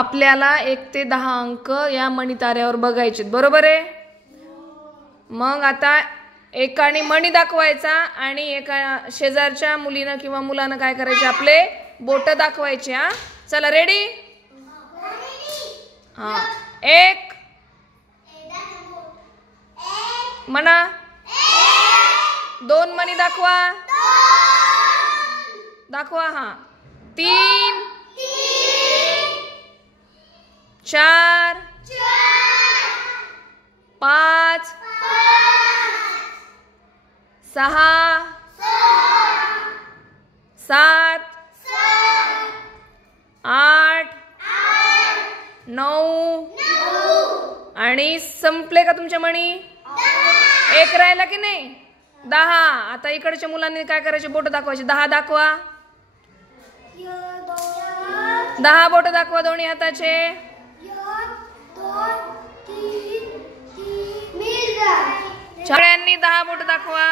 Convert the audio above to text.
आपल्याला 1 ते 10 अंक या मणी ताऱ्यावर बघायचे, बरोबर आहे। मग आता एकाने मणी दाखवायचा आणि एका शेजारच्या मुलीनं किंवा मुलानं काय करायचे, आपले बोट दाखवायचे। हा, चला रेडी। हा, 1 म्हणा, 2 मणी दाखवा, दाखवा। हा, 3 4 5 6 7 8 9 आणि संपले का तुमचे मणी? 1 राहिला की नाही? 10। आता इकडच्या मुलांनी काय करायचे, बोट दाखवायचे। 10 दाखवा, 10 बोट दाखवा दोन्ही हाताचे। सगळ्यांनी 10 बोट दाखवा।